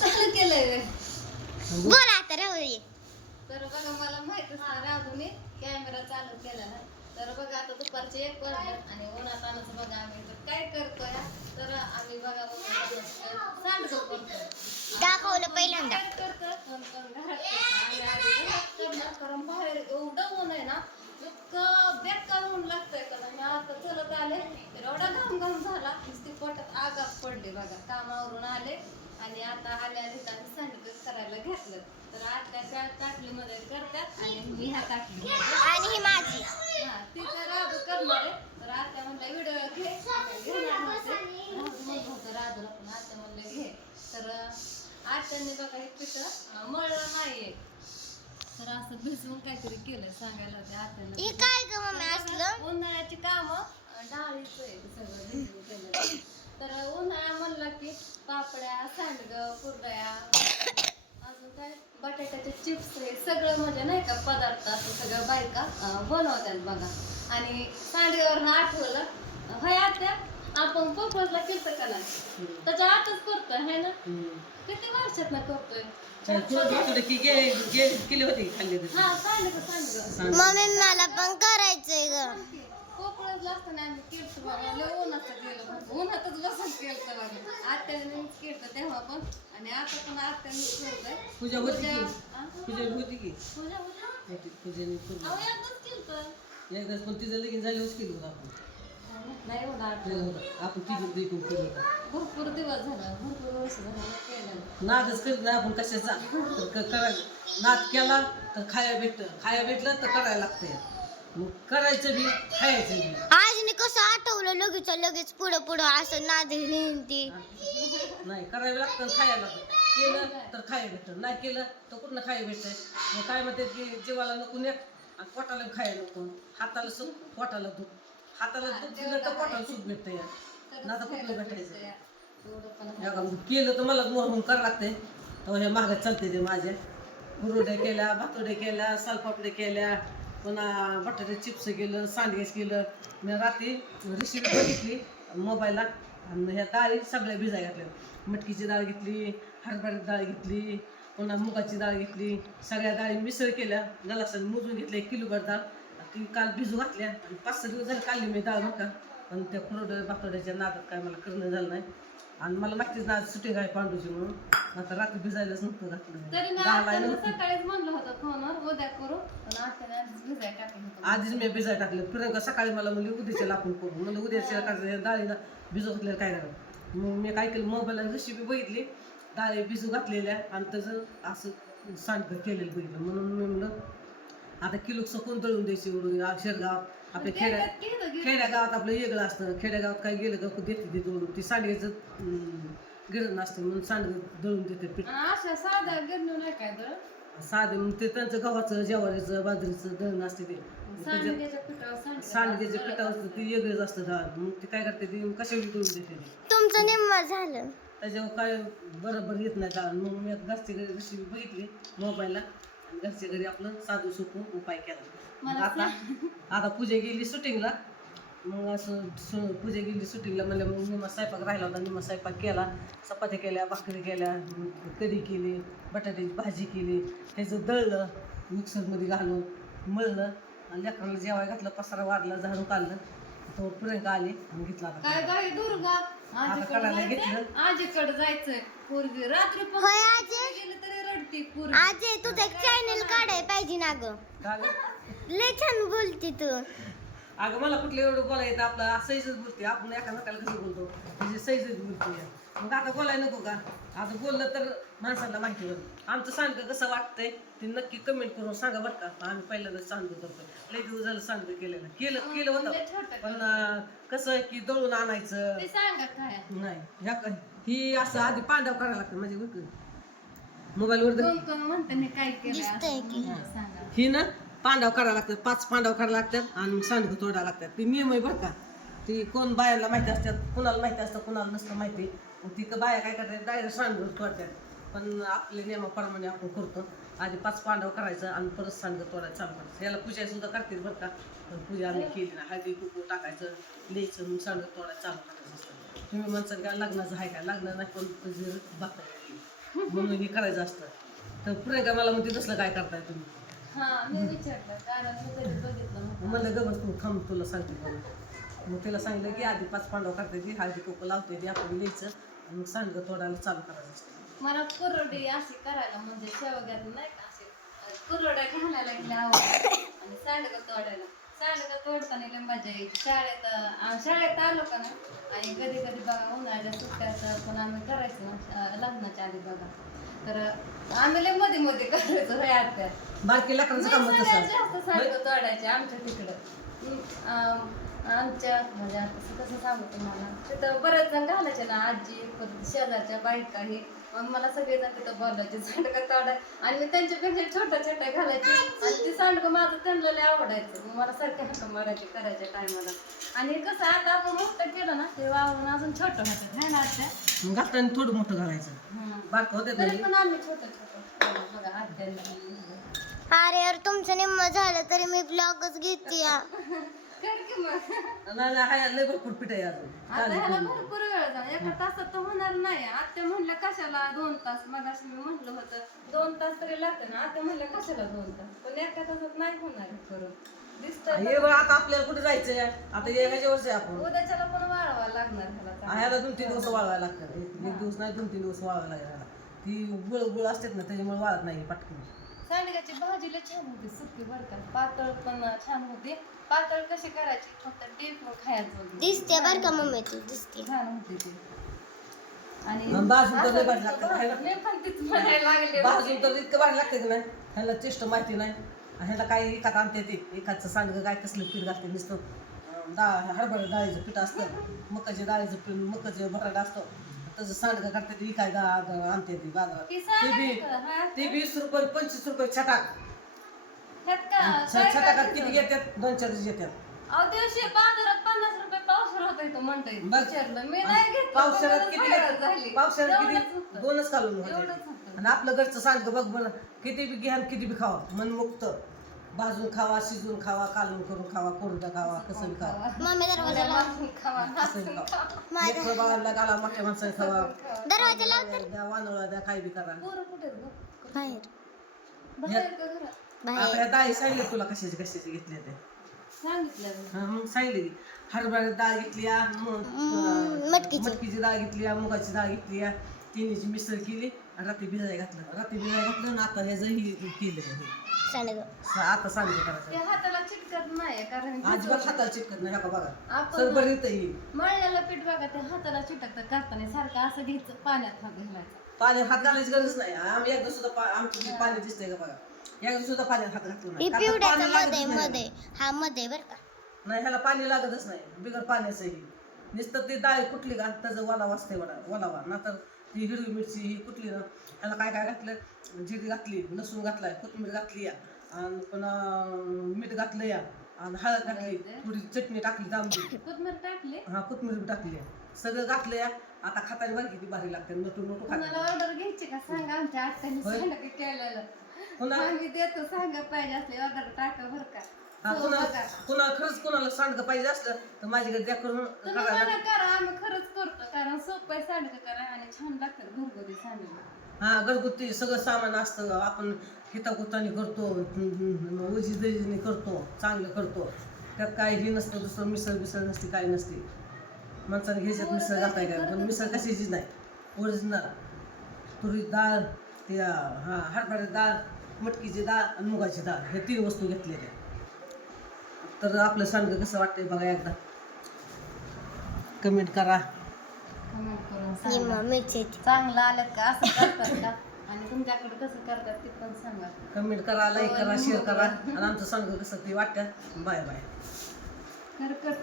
चालू केलंय बोला आता राहू दे. तर बघा मला माहितच नाही राहून कॅमेरा चालू केला ना. तर बघा आता दुपारचे 1 वाजले आणि उन्हात आणायचं बघा आम्ही तर काय करतोय. तर आम्ही बघा सांडगं करतोय. दाखवलं पहिल्यांदा. काय करतं पण घरात आणि आधी घरात करणार कारण बाहेर एवढं ऊन आहे ना. इतकं बेकार ऊन लागतंय का मी आता चलत आले तर एवढा घाम झाला नुसती पोटात आगाप पडले बघा. कामावरून आले आणि आता आल्या ठिकाणी सांडगं करायला घेतलं. तर आत्याच्या ताटलीमध्ये करतात आणि मी ह्या ताटलीमध्ये आणि ही माझी. हा ती तर राधू करणार आहे. तर आत्या म्हणलं व्हिडिओ घे घेणार नव्हते राधू म्हणत होतं राधूला पण आत्या म्हणलं घे. तर आत्याने बघा हे पिठं मळलं नाहीये तर असं भिजवून काहीतरी केलं सांगायला होते आत्याने. हे काय ग मम्मी असलं? उन्हाळ्याची कामं डाळीचं आहे सगळं भिजवून केलं. तर उन्हाळा म्हणलं की पापड्या सांडगं कुरडया अजून काय बटाट्याचे चिप्स हे सगळं म्हणजे नाही का पदार्थ असं सगळं बायका बनवतात बघा. आणि सांडग्यावरून आठवलं हाय आत्या आपण पोपळला केलं का नाही त्याच्या आतच करतोय है ना. किती वर्षात ना करतोय हा सांडगं मम्मी मला पण करायचंय ग. पोपळच असताना आम्ही केलं बघा लय उन्हाचं केलं उन्हातच बसून केलं बघा. आत्याने केलं तेव्हा पण आणि आता पण आत्याने केलंय. पूजा होती की पूजा होती अहो एकदाच केलं एकदाच पण तिचं लगीन झाल्यावरच केलं होतं आपण. नाही होणार आपण तिघं देखून केलं होतं. भरपूर दिवस झाला भरपूर वर्ष झालं केलं. नादच करीत नाही आपण कशाचा तर करायला नाद केला तर खाया भेटलं तर करायला लागतंय. मग करायचं बी खायचं बी. आजीने कसं आठवलं लगेच पुढं असं नादी ती. नाही करायला लागतं खायला लागतं. केलं तर खाया भेटतं नाही केलं तर कुठनं खाया भेटतंय. मग काय म्हणते की जीवाला नको नेक आणि पोटाला खायला नको. हाताला सुख पोटाला दुख. हाताला दुख दिलं तर पोटाला सुख भेटतं या ना तर कुठलं भेटायचं. केलं तर मलाच मोहरून करावं लागतंय. तर हे महागात चालते ते माझ्या कुरड्या केल्या भातुड्या केल्या सालपापड्या केल्या पुन्हा बटाटे चिप्स केलं सांडगेच केलं. मी रात्री रेसिपी बघितली मोबाईलला आणि ह्या डाळी सगळ्या भिजाय घातल्या. मटकीची डाळ घेतली हरभऱ्याची डाळ घेतली पुन्हा मुगाची डाळ घेतली सगळ्या डाळी मिसळ केल्या गलासाने मोजून घेतल्या 1 किलोभर डाळ ती काल भिजू घातल्या आणि 5-6 दिवस झाले काढली मी डाळ नका. पण त्या कुरड्या भातुड्याच्या नादात काय मला करणं झालं नाही आणि मला माहितीच ना सुट्टी काय पांडूची म्हणून आता रात्री भिजायलाच नव्हतं घातलं. सकाळीच म्हणलं होतं फोनवर उद्या करू पण आत्याने भिजाय टाकलं होतं. आधीच मी भिजाय टाकलं प्रियंका सकाळी मला म्हणली उद्याच्याला आपण करू म्हणलं उद्याच्या करायचं डाळीला भिजू घातलेलं काय करावं. मग मी काय केलं मोबाईलला रेसिपी बघितली डाळी भिजू घातलेल्या आणि त्याचं असं सांडगं केलेलं बघितलं म्हणून मी म्हणलं आता किलोचं कोण दळून द्यायची एवढं शेरगाव आपल्या खेड्या गावात आपलं वेगळं असतं. खेड्यागावात काय गेलं का देते ते दळून ती सांडग्याचं गिरण असते म्हणून सांडगं दळून देते पीठ. अशा साध्या गिरणं नाही काय दळण साधे मग ते त्यांचं गव्हाचं ज्वारीचं बाजरीचं दळण असते ते सांडग्याच्या पिठावर सांडग्याच्या पिठावर ते वेगळंच असतं डाळ मग ते काय करते ती कशावर दळून देते ते तुमचं निम्म झालं. त्याच्यावर काय बरोबर येत नाही डाळ. मग मी घरच्या घरी रेसिपी बघितली मोबाईलला आणि घरच्या घरी आपलं साधू सोपं उपाय केला. आता पूजा गेली शूटिंगला मग असं पूजा गेली शूटिंगला म्हणलं मग निम्मा स्वयंपाक राहिला होता निम्मा स्वयंपाक केला चपात्या केल्या भाकरी केल्या कढी केली बटाट्याची भाजी केली त्याचं दळलं मिक्सरमध्ये घालून मळलं आणि लेकराला जेवायला घातलं पसारा वाढला झाडून काढलं तो प्रियंका आली आणि घेतला काय बाई दुर्गा करायला घेतलं. आजीकडे जायचंय पोरगी रात्री पण होय आजी गेली तरी रडती पोरगी. आजी तुझं एक चॅनल काढाय पाहिजे ना ग. लय छान बोलती तू. अगं मला कुठलं एवढं बोलायला येतं आपलं सैजच बोलते आपण एका नकाला कसं बोलतो म्हणजे सैजच बोलते. मग आता बोलायला नको का आता बोललं तर माणसाला माहिती होतं. आमचं सांडगं कसं वाटतंय ते नक्की कमेंट करून सांगा बरं का. आम्ही पहिल्यांदा सांडगं करतो लई दिवस झालं सांडगं केलं होतं पण कसं आहे की दळून आणायचं ते सांगा काय नाही ही असं आधी पांडव करायला लागतं म्हणजे मोबाईलवर कोण म्हणते काय दिसतंय की. केलं सांगा. ही ना पांडव करायला लागतात 5 पांडव करायला लागतात आणि सांडगं तोडायला लागतात. ती नियम आहे बरं का. ती कोण बायाला माहिती असतात कुणाला माहिती असतं कुणाला नसतं माहिती. मग ती बाया काय करतात डायरेक्ट सांडगं तोडतात पण आपल्या नियमाप्रमाणे आपण करतो. आधी 5 पांडव करायचं आणि परत सांडगं तोडायचं चालू करायचं. याला पूजा सुद्धा करते बरं का पण पूजा आम्ही केली ना हळदी कुंकू टाकायचं लिहायचं मग सांडगं तोडायचं चालू करायचं असतं. तुम्ही म्हणसाल का लग्नाचं आहे का लग्न नाही पण तुझी बघताय म्हणून हे करायचं असतं तर प्रियंका मला म्हणते तसलं काय करताय तुम्ही हा मी विचारलं कारण मी कधी बघितलं नव्हतं. म्हणलं गबस तू थांब तुला सांगते म्हणून. मग तिला सांगितलं की आधी 5 पांडव करते ती हळदी कुकू लावते ती आपण लिहायचं आणि मग सांडगं तोडायला चालू करायचं असतं मला कुरडई अशी करायला म्हणजे शेवग्यात नाही का असे कुरड्या घालायला लागल्या आवडत आणि सांडगं तोडायला सांडगं तोडताना लय मजा येईल शाळेत आलो का ना आणि कधी कधी बघा उन्हाळ्याच्या सुट्ट्यात पण आम्ही करायचो ना लग्नाच्या आधी बघा तर आम्ही लय मध्ये मध्ये करायचो हे आत्या बाकी लाकडाचं काम सगळ्यात तसं जास्त सांडगं तोडायचे आमच्या तिकडं आमच्या म्हणजे आता कसं सांगू तुम्हाला तिथं बरेच जण घालायचे ना आजी परत शेजारच्या बायका हे मग मला सगळेजण तिथं बोलायचे सांडगं तोडाय आणि मी त्यांच्यापेक्षा छोट्या छोट्या घालायचे आणि ते सांडगं माझं त्यांना लय आवडायचं मग मला सारखे हाक मारायचे करायच्या टायमाला आणि कसं आता आपण मोठं केलं ना ते वावरून अजून छोटं होतं है ना आत्या मग घालताना थोडं मोठं घालायचं बारकं होते तरी पण आम्ही छोटं छोटं बघा आत्यांना अरे यार तुमचं निम्म झालं तरी मी ब्लॉगच घेते कर की मग नाही हाय लय भरपूर पीठ आहे अजून आता ह्याला भरपूर वेळ झाला एका तासात तर होणार नाही आत्या म्हणल्या कशाला 2 तास मग मी म्हटलं होतं 2 तास तरी लागते ना आत्या म्हणल्या कशाला 2 तास पण एका तासात नाही होणार करून दिसतंय हे बघ आता आपल्याला कुठे जायचंय आता एकाच्या वर्ष आहे आपण उद्याच्याला पण वाळवा लागणार ह्याला ह्याला 2-3 दिवस वाळवायला लागतात एक दिवस नाही 2-3 दिवस वाळवायला लागतात ती गुळ असतात ना त्याच्यामुळे वाळत नाही पटकन सांडग्याची भाजी लय छान होती सुकी बरं का पातळ पण छान होती पातळ कशी करायची फक्त टीप खायचं दिसते बर का मम्मी तू दिसते छान होती ती आणि भाजून तर लय भारी लागतं खायला. मी पण तीच म्हणायला लागले भाजून तर इतकं भारी लागतं की नाही ह्याला टेस्ट माहिती नाही आणि ह्याला काही एखाद आणते ते एखादचं सांडगं काय कसलं पीठ घालते नुसतं हरभरा डाळीचं पीठ असतं मकाच्या डाळीचं पीठ मकाचं बटाटा असतं तसं सांडगं करते ते विकाय आणते ती बाजारात ती ते 20 रुपये 25 रुपये छटाक काय छटाकात किती येतात 2-4 दिवस येतात अहो दिवशी बाजारात 50 रुपये पावशेर होता इथं म्हणतोय विचारलं मी नाही घेतलं पावसाळ्यात पण किती मला झाली. पावसाळ्यात एवढंच किती होतं. 2च कालून एवढंच होते होतं. आणि आपलं घरचं सांडगं बघ बरं किती बी घ्या आणि किती बी खावा मनमुक्त भाजून खावा शिजून खावा कालून करून खावा कोरडं खावा कसं बी खावा मम्मी दरवाजा लाव मासून खावा कसं बी नासून खावा खावा. लेकरं बाळाला घाला मोठ्या माणसाने खावा दरवाजा लाव तर द्या वानोळा द्या काही बी करा पोरं कुठे आहेत गं? बाहेर बाहेर का घरात आता बाहेर या डाळी सांगितलं तुला कशाचे घेतले ते सांगितलं मी. हा, मग सांगितले की हरभरा डाळ घेतली मटकीची डाळ घेतली मुगाची डाळ घेतली तिन्हीची मिसळ केली आणि रात्री भिजायला घातलं आणि आता ह्याचं ही केलं हे. सांडगं आता सांगितलं ते करायचं हाताला चिटकत नाही कारण अजिबात हाताला चिटकत नाही का बघा आपण सरभर येतं ही मळल्याला पीठ बघा ते हाताला चिटकतं करताना सारखं असं घ्यायचं पाण्यात हात घालायचा पाण्यात हात घालायची गरज नाही आम्ही एकदा सुद्धा आमचं जे पाणी दिसतंय का बघा एकदा सुद्धा पाण्यात हात घातलो ही नाही का तर पिवड्याचं पाणी मध्ये लागतच नाही. मध्ये हा मध्ये बर का नाही ह्याला पाणी लागतच नाही बिगर पाण्याचं ही नुसतं ती डाळ कुठली का त्याचं वलावा असते वलावा नंतर ती हिरवी मिरची ही कुठली ना ह्याला काय काय घातलं जिरी घातली लसूण घातलाय कोथिंबीर घातली या आणि पुन्हा मीठ घातलं या आणि हळद घातली थोडी चटणी टाकली तांबडी कोथमीर टाकली हा कोथिंबीर बी टाकली सगळं घातलं या आता खाताना बघ किती भारी लागते नटू नटू तुम्हाला खाते ऑर्डर घ्यायची का सांगा आमच्या आत्याने होय. सांगा केलेलं पुन्हा आम्ही देतो सांगा पाहिजे असले ऑर्डर टाका बरं का हा, हो, कुणाला बघा. कुणाला खरंच कुणाला सांडगं पाहिजे असलं तर माझ्याकडे द्या करून तुम्ही करायला मला करा आम्ही खरंच करतो कारण सोपं आहे सांडगं करा आणि छान लागतात घरगुती सांडगं हा घरगुती सगळं सामान असतं आपण हिताकुताने करतो उजी दजीने करतो चांगलं करतो त्यात काही नसतं दुसरं मिसळ नसते काही नसते माणसाने घ्यायच्यात मिसळ घालताय काय पण मिसळ कशाचीच नाही ओरिजिनल तुरी डाळ ते हा हरभऱ्याची डाळ मटकीची डाळ आणि मुगाची डाळ हे 3 वस्तू घेतलेल्या तर आपलं सांडगं कसं वाटतंय बघा एकदा कमेंट करा कमेंट करून सांगा निम्म मिरची चांगलं आलं का असं करतात का आणि तुमच्याकडे कसं करतात ते पण सांगा कमेंट करा लाईक करा शेअर करा आणि आमचं सांडगं कसं ते वाटतं बाय बाय तर